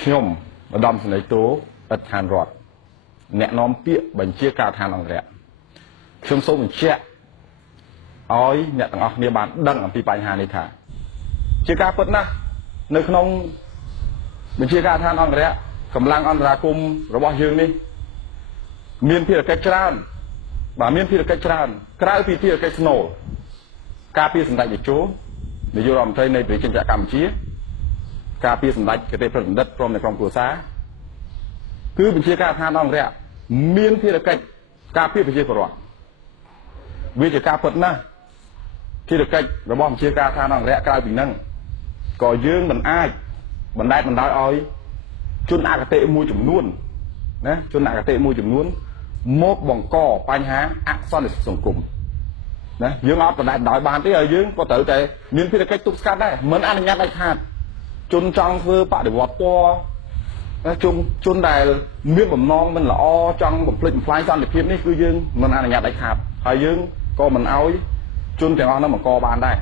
ខ្ញុំម្ដុំសនីតូអត់ឋានរដ្ឋអ្នកនាំពាក្យបញ្ជាការដ្ឋានអង្គរៈខ្ញុំសូមបញ្ជាក់ឲ្យអ្នកទាំងអស់គ្នាបានដឹងអំពីបញ្ហានេះថាជាការពិតណាស់នៅក្នុងបញ្ជាការដ្ឋានអង្គរៈកម្លាំងអន្តរាគមន៍របស់យើងនេះមានភារកិច្ចច្រើនបាទមានភារកិច្ចច្រើនក្រៅពីភារកិច្ចស្នូលការពារសម្ដេចតេជោនាយករដ្ឋមន្ត្រីនៃប្រជាជនកម្ពុជាការពារសម្ដេចគតិប្រិទ្ធបណ្ឌិតព្រមទាំងក្រុមគ្រួសារគឺបញ្ជាការដ្ឋានអង្គរៈមានភារកិច្ចការពារប្រជាពលរដ្ឋវាជាការពិតណាស់ភារកិច្ចរបស់បញ្ជាការដ្ឋានអង្គរៈក្រៅពីនឹងក៏យើងមិនអាចបណ្តែតបណ្ដោយឲ្យជនអគតិមួយចំនួនណាជនអគតិមួយចំនួនមកបង្កបញ្ហាអសន្តិសុខសង្គមណាយើងអត់បណ្តែតបណ្ដោយបានទេហើយយើងក៏ត្រូវតែមានភារកិច្ចទប់ស្កាត់ដែរមិនអនុញ្ញាតដាច់ខាតជនចង់ធ្វើបដិវត្តពណ៌ជនដែលមានបំណងមិនល្អចង់បំផ្លិចបំផ្លាញសន្តិភាពនេះគឺយើងមិនអនុញ្ញាតដាច់ខាតហើយយើងក៏មិនអោយជនទាំងអស់នោះបង្កបានដែរ